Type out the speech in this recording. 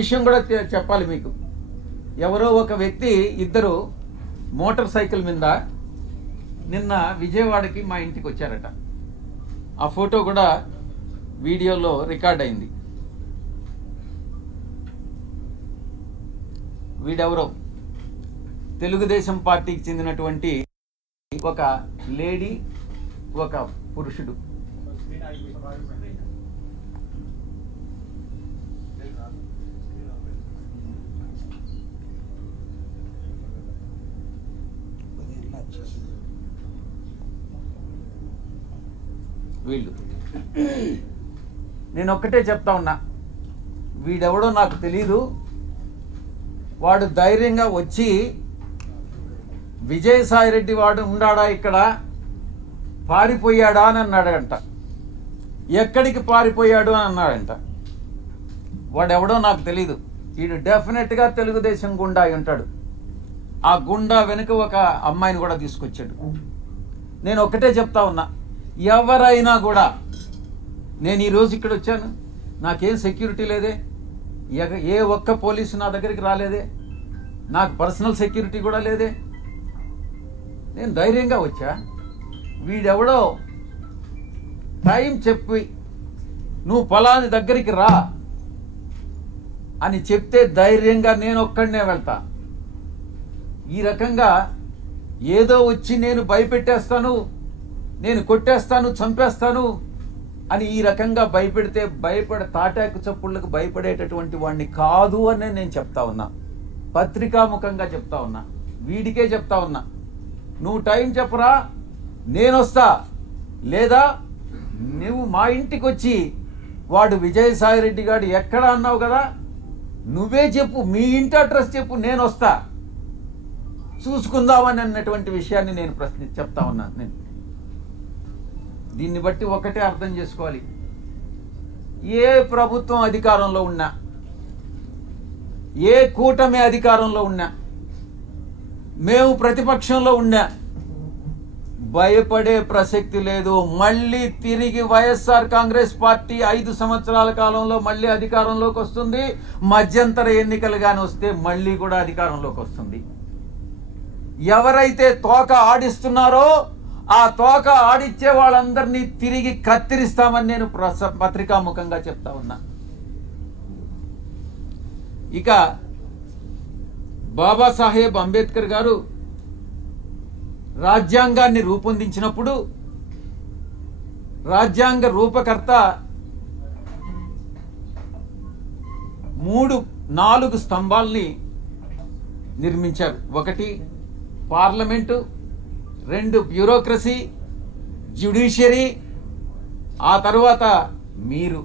విషయం కూడా చెప్పాలి మీకు. ఎవరో ఒక వ్యక్తి ఇద్దరు మోటార్ సైకిల్ మీద నిన్న విజయవాడకి మా ఇంటికి వచ్చారట. ఆ ఫోటో కూడా వీడియోలో రికార్డ్ అయింది. వీడెవరో తెలుగుదేశం పార్టీకి చెందినటువంటి ఒక లేడీ, ఒక పురుషుడు. వీళ్ళు నేను ఒక్కటే చెప్తా ఉన్నా, వీడెవడో నాకు తెలీదు. వాడు ధైర్యంగా వచ్చి విజయసాయిరెడ్డి వాడు ఉన్నాడా ఇక్కడ, పారిపోయాడా అని అన్నాడంట. ఎక్కడికి పారిపోయాడు అని అన్నాడంట. వాడెవడో నాకు తెలీదు. వీడు డెఫినెట్గా తెలుగుదేశం గుండా అయి ఉంటాడు. ఆ గుండా వెనుక ఒక అమ్మాయిని కూడా తీసుకొచ్చాడు. నేను ఒక్కటే చెప్తా ఉన్నా, ఎవరైనా కూడా, నేను ఈరోజు ఇక్కడ వచ్చాను, నాకేం సెక్యూరిటీ లేదే, ఏ ఒక్క పోలీసు నా దగ్గరికి రాలేదే, నాకు పర్సనల్ సెక్యూరిటీ కూడా లేదే, నేను ధైర్యంగా వచ్చా. వీడెవడో టైం చెప్పి నువ్వు ఫలాని దగ్గరికి రా అని చెప్తే ధైర్యంగా నేను ఒక్కడనే వెళ్తా. ఈ రకంగా ఏదో వచ్చి నేను భయపెట్టేస్తాను, నేను కొట్టేస్తాను, చంపేస్తాను అని ఈ రకంగా భయపెడితే తాటాకు చప్పుళ్ళకు భయపడేటటువంటి వాడిని కాదు అని నేను చెప్తా ఉన్నా. పత్రికాముఖంగా చెప్తా ఉన్నా, వీడికే చెప్తా ఉన్నా. నువ్వు టైం చెప్పరా, నేను వస్తా. లేదా నువ్వు మా ఇంటికి వచ్చి వాడు విజయసాయిరెడ్డి గారు ఎక్కడ అన్నావు కదా, నువ్వే చెప్పు, మీ ఇంటి అడ్రస్ చెప్పు, నేను వస్తా, చూసుకుందామని అన్నటువంటి విషయాన్ని నేను చెప్తా ఉన్నాను. నేను దీన్ని బట్టి ఒకటే అర్థం చేసుకోవాలి, ఏ ప్రభుత్వం అధికారంలో ఉన్నా, ఏ కూటమి అధికారంలో ఉన్నా, మేము ప్రతిపక్షంలో ఉన్నా భయపడే ప్రసక్తి లేదు. మళ్ళీ తిరిగి వైఎస్ఆర్ కాంగ్రెస్ పార్టీ 5 సంవత్సరాల కాలంలో మళ్ళీ అధికారంలోకి వస్తుంది. మధ్యంతర ఎన్నికలు కానీ వస్తే మళ్ళీ కూడా అధికారంలోకి వస్తుంది. ఎవరైతే తోక ఆడిస్తున్నారో ఆ తోక ఆడిచ్చే వాళ్ళందరినీ తిరిగి కత్తిరిస్తామని నేను పత్రికాముఖంగా చెప్తా ఉన్నా. ఇక బాబాసాహెబ్ అంబేద్కర్ గారు రాజ్యాంగాన్ని రూపొందించినప్పుడు రాజ్యాంగ రూపకర్త 4 స్తంభాల్ని నిర్మించారు. 1 పార్లమెంటు, 2 బ్యూరోక్రసీ, జ్యుడిషియరీ, ఆ తర్వాత మీరు